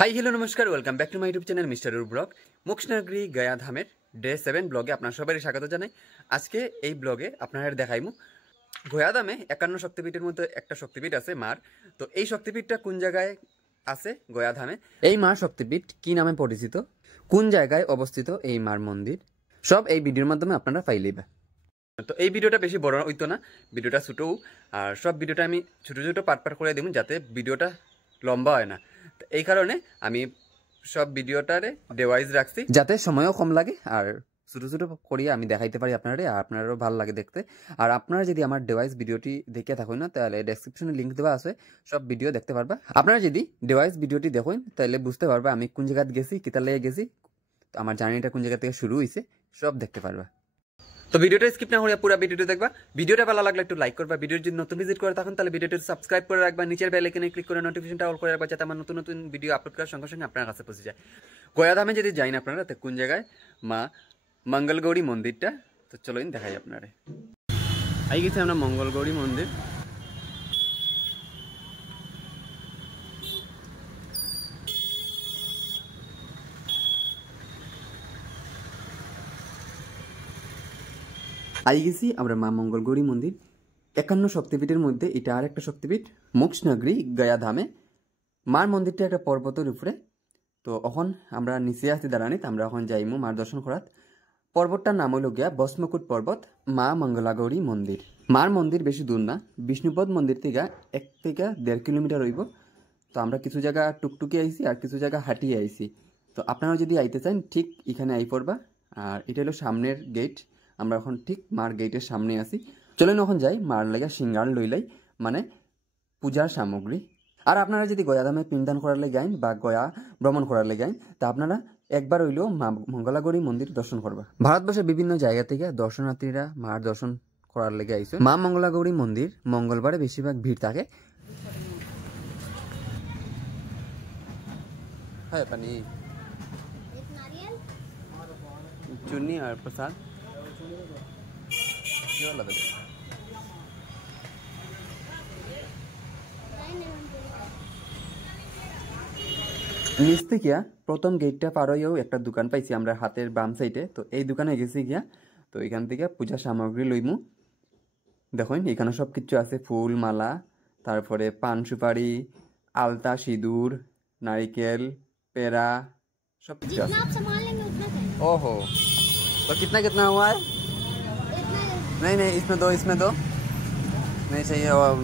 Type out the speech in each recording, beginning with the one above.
High hello নমস্কার, welcome back to my YouTube channel mister Ur vlog. মোক্ষনগরী গয়া ধামের day 7 ব্লগে আপনার সবারই স্বাগত জানাই। আজকে এই ব্লগে আপনারা দেখাইমু গয়া ধামে 51 শক্তিপীঠের মধ্যে একটা শক্তিপীঠ আছে মার। তো এই শক্তিপীঠটা কোন জায়গায় আছে গয়া ধামে, এই মার শক্তিপীঠ কি নামে পরিচিত, কোন জায়গায় অবস্থিত এই মার মন্দির, সব এই ভিডিওর মাধ্যমে আপনারা পাইলেবা। তো এই ভিডিওটা বেশি বড় হইতো না, ভিডিওটা ছোটও, আর সব ভিডিওটা আমি ছোট ছোট পার্ট পার্ট করে দিব যাতে ভিডিওটা লম্বা হয় না। এই কারণে আমি সব ভিডিওটারে ডিভাইস রাখছি যাতে সময়ও কম লাগে, আর ছোটো ছোটো করিয়ে আমি দেখাইতে পারি আপনারা, আর আপনারও ভালো লাগে দেখতে। আর আপনারা যদি আমার ডিভাইস ভিডিওটি দেখে থাকুন না, তাহলে ডেসক্রিপশনে লিঙ্ক দেওয়া আছে, সব ভিডিও দেখতে পারবা। আপনারা যদি ডিভাইস ভিডিওটি দেখুন তাহলে বুঝতে পারবা আমি কোন জায়গায় গেছি, কিতা লেগে গেছি, আমার জার্নিটা কোন জায়গা থেকে শুরু হয়েছে, সব দেখতে পারবা। তো ভিডিওটা স্কিপ না করে পুরো ভিডিওটা দেখবা। ভিডিওটা ভালো লাগলে একটু লাইক করবা, ভিডিও যদি নতুন ভিজিট করে থাকুন তাহলে ভিডিওটা সাবস্ক্রাইব করে রাখবা, নিচের বেল আইকনে ক্লিক করে নোটিফিকেশনটা অল করে রাখবা যাতে আমার নতুন নতুন ভিডিও আপলোড করার সঙ্গে সঙ্গে আপনার কাছে পৌঁছে যায়। গয়া ধামে যদি যাই না আপনারা, তো কোন জায়গায় মা মঙ্গলগৌরী মন্দিরটা, তো চলুন দেখাই আপনারা। আই গেছি আমরা মঙ্গলগৌরী মন্দির। আই গেছি আমরা মা মঙ্গলগৌরী মন্দির। 51 শক্তিপীঠের মধ্যে এটা আর একটা শক্তিপীঠ, মোক্ষনগরী গয়া ধামে। মার মন্দিরটা একটা পর্বতের উপরে। তো এখন আমরা নিচে আসতে দাঁড়ানি, আমরা এখন যাইমু মার দর্শন করাত। পর্বতটার নাম হইল গিয়া বস্মকুট পর্বত, মা মঙ্গলাগৌরী মন্দির। মার মন্দির বেশি দূর না, বিষ্ণুপদ মন্দির থেকে 1 থেকে 1.5 কিলোমিটার হইব। তো আমরা কিছু জায়গা টুকটুকি আইছি আর কিছু জায়গা হাঁটিয়ে আইছি। তো আপনারা যদি আইতে চান ঠিক এখানে আই পড়বা। আর এটা হলো সামনের গেট, আমরা এখন ঠিক মার গেটের সামনে আছি। চলেন এখন যাই মার লাগা সিঙ্গার লইলাই, মানে পূজার সামগ্রী। আর আপনারা যদি গয়া ধামে পিণ্ডদান করার লেগে আইন বা গয়া ভ্রমণ করার লেগে আইন, তা আপনারা একবার হইলেও মা মঙ্গলাগৌরী মন্দির দর্শন করবা। ভারতবর্ষের বিভিন্ন জায়গা থেকে দর্শনার্থীরা মার দর্শন করার লেগে আইছে। মা মঙ্গলাগৌরী মন্দির মঙ্গলবারে বেশিরভাগ ভিড় থাকে। হ্যাঁ, পানি चुन्नी और प्रसाद নিচ থেকে প্রথম গেটটা পার হয়েও একটা দোকান পাইছি আমরা হাতের বাম সাইডে। তো এই দোকানে গেছি গিয়া, তো এখান থেকে পূজা সামগ্রী লইমু। দেখুন এখানে সব কিছু আছে, ফুল মালা, তারপরে পান সুপারি, আলতা, সিঁদুর, নারিকেল, पेड़ा, सब कुछ जितना आप सामान लेंगे उतना चाहिए। ओहो, तो कितना कितना हुआ है? नहीं नहीं, इसमें दो, इसमें दो नहीं चाहिए। और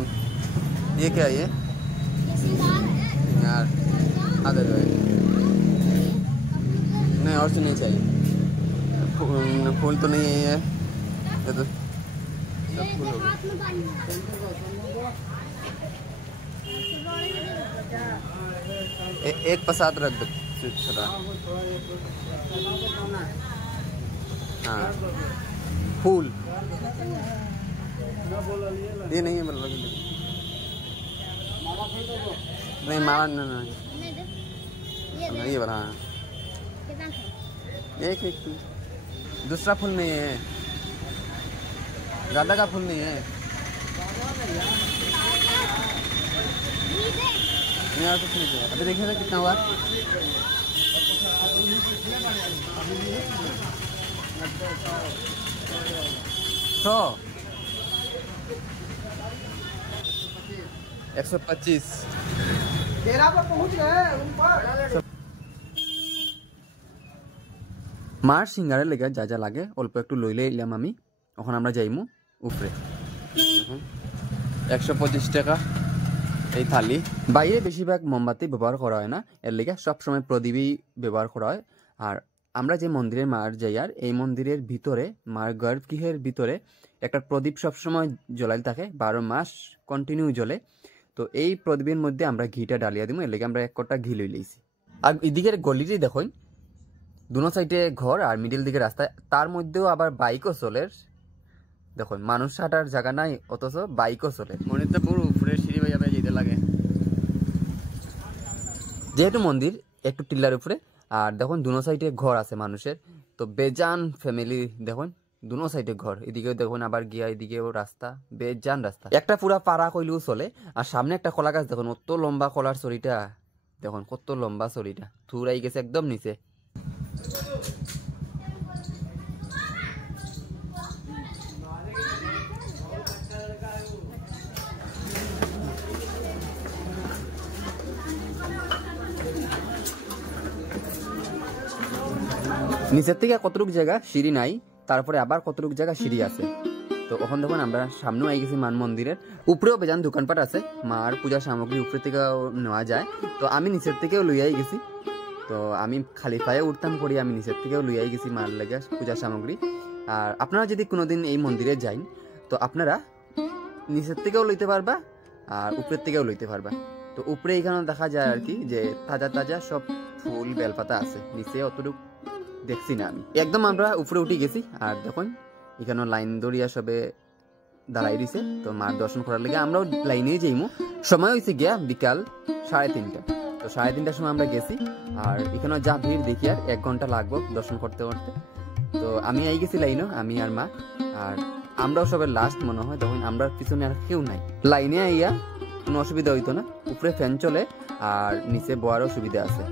ये क्या है? ये सिंगार है। यार आधा दो है। नहीं, और से नहीं चाहिए। फूल तो नहीं है ये तो सब फूल हो गए। हाथ में बांधना एक प्रसाद रख दो छोटा। हाँ, फूल ये नहीं है मतलब नहीं माला नहीं, ये बना कितना एक एक दूसरा फूल नहीं है, राधा का फूल नहीं है। नहीं और कुछ नहीं चाहिए। अभी देखिए कितना हुआ। 100 125 तेरा पर पहुंच गए ऊपर। মার সিঙ্গারের লেগে যা যা লাগে অল্প একটু লইলে এলাম আমি। এখন আমরা যাইমু উপরে। 125 টাকা এই থালি। বাইরে বেশিরভাগ মোমবাতি ব্যবহার করা হয় না, এর লেগে সবসময় প্রদীপই ব্যবহার করা হয়। আর আমরা যে মন্দিরে মার যাই, আর এই মন্দিরের ভিতরে মার গর্ভগৃহের ভিতরে একটা প্রদীপ সবসময় জ্বলাই থাকে, 12 মাস কন্টিনিউ জ্বলে। তো এই প্রদীপের মধ্যে আমরা ঘিটা ডালিয়া দিব, এর লেগে আমরা 1 কটা ঘি লই লইছি। আর এদিকের গলিটি দেখুন, দুনো সাইডে ঘর আর মিডিল দিকে রাস্তা, তার মধ্যেও আবার বাইকও চলে। দেখুন মানুষ হাঁটার জায়গা নাই, অথচ বাইকও চলে। মন্দিরটা পুরো উপরে সিঁড়ি বাইয়া বাইয়া যেতে লাগে, যেহেতু মন্দির একটু টিল্লার উপরে। আর দেখুন দুনো সাইডে ঘর আছে মানুষের, তো বেজান ফ্যামিলি। দেখুন দুনো সাইডে ঘর, এদিকেও দেখুন আবার গিয়া এদিকেও রাস্তা, বেজান রাস্তা, একটা পুরা পাড়া কইলেও চলে। আর সামনে একটা কলা গাছ দেখুন, অত লম্বা কলার চড়িটা, দেখুন কত লম্বা সরিটা থুরাই গেছে একদম নিচে। নিচের থেকে কতটুক জায়গা সিঁড়ি নাই, তারপরে আবার কতটুক জায়গা সিঁড়ি আছে। তো ওখান দেখুন আমরা সামনেও আই গেছি মান মন্দিরের উপরেও বেজান দোকানপাট আছে, মার পূজার সামগ্রী উপরে থেকেও নেওয়া যায়। তো আমি নিচের থেকেও লইয়াই গেছি, তো আমি খালি পায়ে উঠতাম করি, আমি নিচের থেকেও লইয়াই গেছি মার লেগে পূজার সামগ্রী। আর আপনারা যদি কোনোদিন এই মন্দিরে যান তো আপনারা নিচের থেকেও লইতে পারবা আর উপরের থেকেও লইতে পারবা। তো উপরে এখানে দেখা যায় আর কি যে তাজা তাজা সব ফুল বেলপাতা আছে, নিচে অতটুকু দেখছি না আমি। একদম আমরা উপরে উঠে গেছি আর দেখুন এখানে লাইন দড়িয়া সবে দাঁড়াই দিছে। তো মার দর্শন করার লেগে আমরাও লাইনে যাইমু। সময় হয়েছে গিয়া বিকাল 3:30। তো 3:30টার সময় আমরা গেছি আর এখানে যা ভিড় দেখি আর 1 ঘন্টা লাগবো দর্শন করতে করতে। তো আমি আই গেছি লাইনও, আমি আর মা। আর আমরাও সবাই লাস্ট মনে হয়, তখন আমরা পিছনে আর কেউ নাই। লাইনে আইয়া কোনো অসুবিধা হইতো না, উপরে ফ্যান চলে আর নিচে বয়ারও সুবিধা আছে।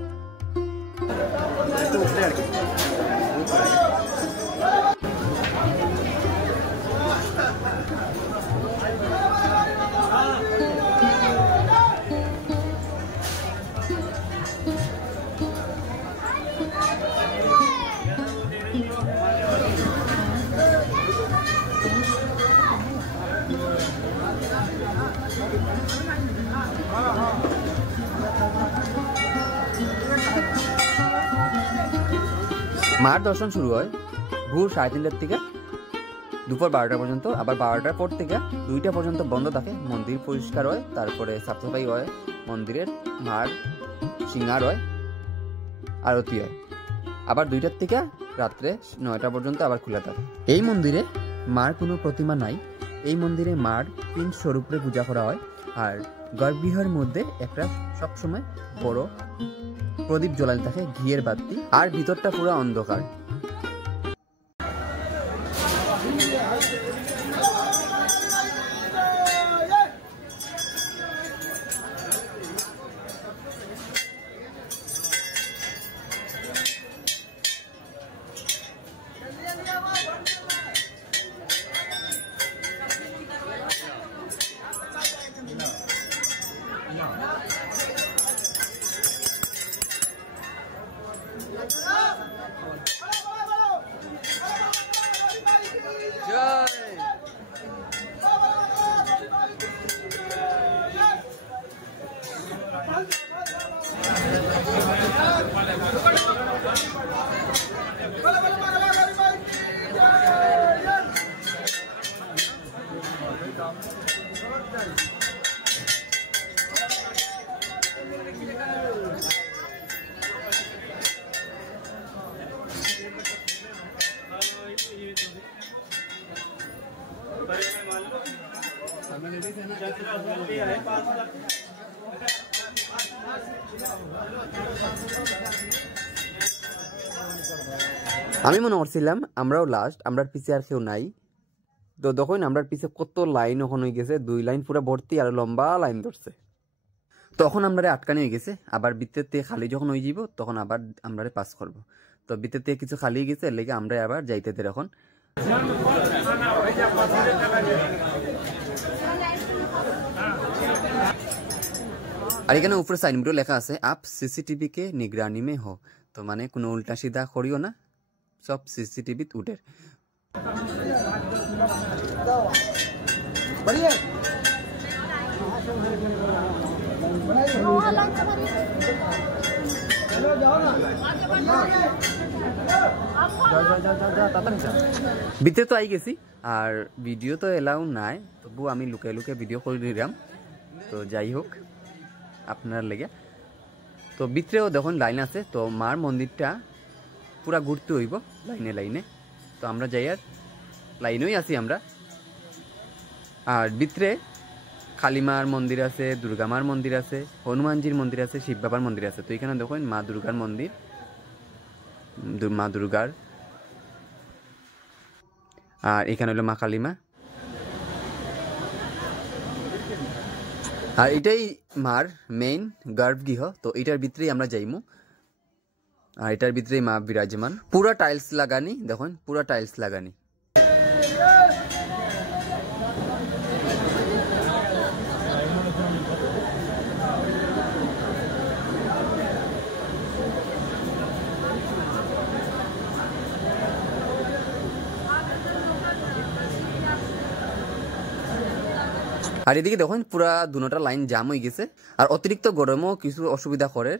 মার দর্শন শুরু হয় ভোর 3:30টার থেকে দুপুর 12টা পর্যন্ত, আবার 12টার পর থেকে 2টা পর্যন্ত বন্ধ থাকে। মন্দির পরিষ্কার হয়, তারপরে সাফ সাফাই হয় মন্দিরের, মার সিঙ্গার হয়, আরতি হয়। আবার 2টার থেকে রাত্রে 9টা পর্যন্ত আবার খোলা থাকে। এই মন্দিরে মার কোনো প্রতিমা নাই, এই মন্দিরে মার পিণ্ড স্বরূপে পূজা করা হয়। আর গর্ভগৃহের মধ্যে একটা সবসময় বড় প্রদীপ জ্বলানো থাকে, ঘিয়ের বাতি, আর ভিতরটা পুরো অন্ধকার। আমি মনে করছিলাম আমরাও লাস্ট, আমরার পিছে আর কেউ নাই। তো দেখুন আমরার পিছে কত লাইন ওখানে হয়ে গেছে, 2 লাইন পুরো ভর্তি আর লম্বা লাইন ধরছে। তখন আমরা আটকানি হয়ে গেছে, আবার ভিতর থেকে খালি যখন হয়ে যাব তখন আবার আমরা পাস করব। তো ভিতর থেকে কিছু খালি হয়ে গেছে, এর লেগে আমরা আবার যাইতে দেয় এখন। আর এখানে উপরে সাইনবোর্ডে লেখা আছে আপ সিসিটিভি কে নিগরানি মে হো। তো মানে কোনো উল্টা সিধা করিও না, সব সিসিটিভিত উঠে। ভিতরে তো আই গেছি আর ভিডিও তো এলাও নাই, তবু আমি লুকাই লুকাই ভিডিও করে দিলাম। তো যাই হোক আপনার লেগে। তো ভিতরেও দেখুন লাইন আছে, তো মার মন্দিরটা পুরা ঘুরতে হইব লাইনে লাইনে। তো আমরা যাই আর লাইনেই আছি আমরা। আর ভিতরে কালীমার মন্দির আছে, দুর্গা মার মন্দির আছে, হনুমানজির মন্দির আছে, শিব বাবার মন্দির আছে। তো এখানে দেখুন মা দুর্গার মন্দির, মা দুর্গার। আর এখানে হলো মা কালীমা। আর এটাই মার মেইন গর্ভগৃহ, তো এটার ভিতরেই আমরা যাইমু। আর এটার ভিতরেই মা বিরাজমান, পুরা টাইলস লাগানি, দেখুন পুরা টাইলস লাগানি। আর এদিকে দেখুন পুরা দুটা লাইন জাম হয়ে গেছে, আর অতিরিক্ত গরমও কিছু অসুবিধা করে।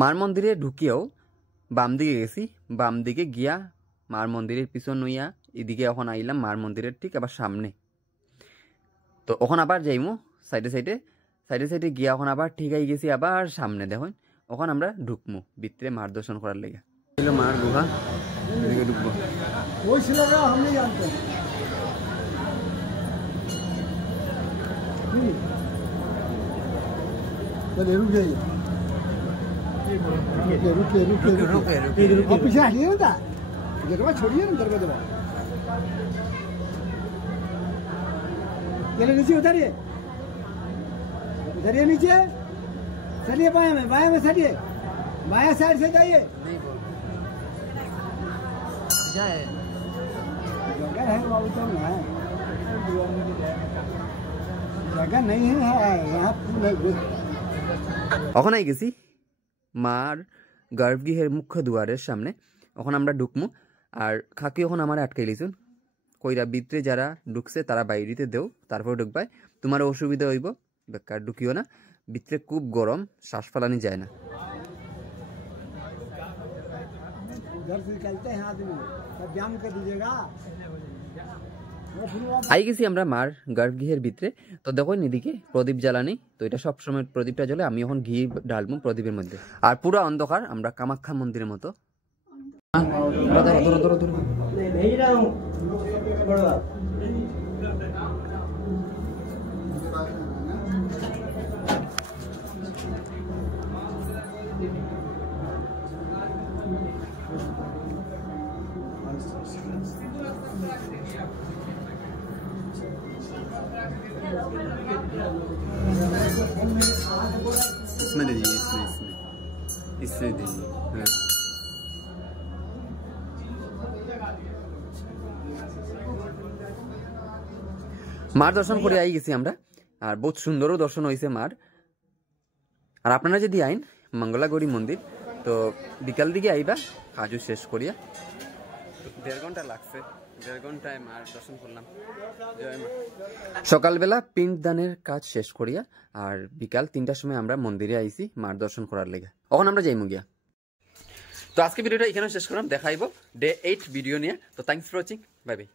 মার মন্দিরে ঢুকিয়েও বাম দিকে গেছি, বাম দিকে গিয়া মার মন্দিরের পিছন নইয়া এদিকে এখন আইলাম মার মন্দিরের ঠিক আবার সামনে। তো এখন আবার যাইমু সাইডে সাইডে সাইডে সাইডে গিয়া এখন আবার ঠিক আই গেছি আবার সামনে। দেখুন এখন আমরা ঢুকমু ভিতরে মার দর্শন করার লেগে। মার গুহা এদিকে ঢুকবো। पीछे हटिए ना था, जगह छोड़िए ना दरवाजा दबा। चलो नीचे उतरिए, उतरिए नीचे, चलिए बाया में चलिए, बाया साइड से जाइए। जगह है बाबू तो है, जगह नहीं है यहाँ। এখন আই গেছি মার গর্ভগৃহের মুখ্য দুয়ারের সামনে। এখন আমরা ঢুকমু, আর খাকি এখন আমার আটকাই লিছুন, কইরা ভিতরে যারা ঢুকছে তারা বাইরেতে দেও, তারপর ঢুকবাই। তোমার অসুবিধা হইব, বেকার ঢুকিও না, ভিতরে খুব গরম, শ্বাস ফেলানি যায় না। আই গেছি আমরা মার গর্ভগৃহের ভিতরে। তো দেখো এদিকে প্রদীপ জ্বালানি, তো এটা সবসময় প্রদীপটা জ্বলে, আমি এখন ঘি ঢালবো প্রদীপের মধ্যে। আর পুরো অন্ধকার, আমরা কামাখ্যা মন্দিরের মতো। इसमें दे दीजिए, इसमें दीजिए। हाँ। মার দর্শন করে আই গেছি আমরা, আর বহুত সুন্দরও দর্শন হয়েছে মার। আর আপনারা যদি আইন মঙ্গলাগৌরী মন্দির, তো বিকাল দিকে আইবা কাজও শেষ করিয়া। 1.5 ঘন্টা লাগছে, 1.5 ঘন্টায় মার দর্শন করলাম। সকালবেলা পিণ্ডদানের কাজ শেষ করিয়া আর বিকাল 3টার সময় আমরা মন্দিরে আইছি মার দর্শন করার লেগে। এখন আমরা যাইমু গিয়া। তো আজকে ভিডিওটা এখানে শেষ করলাম, দেখাইব ডে 8 ভিডিও নিয়ে। তো thanks for watching, bye bye.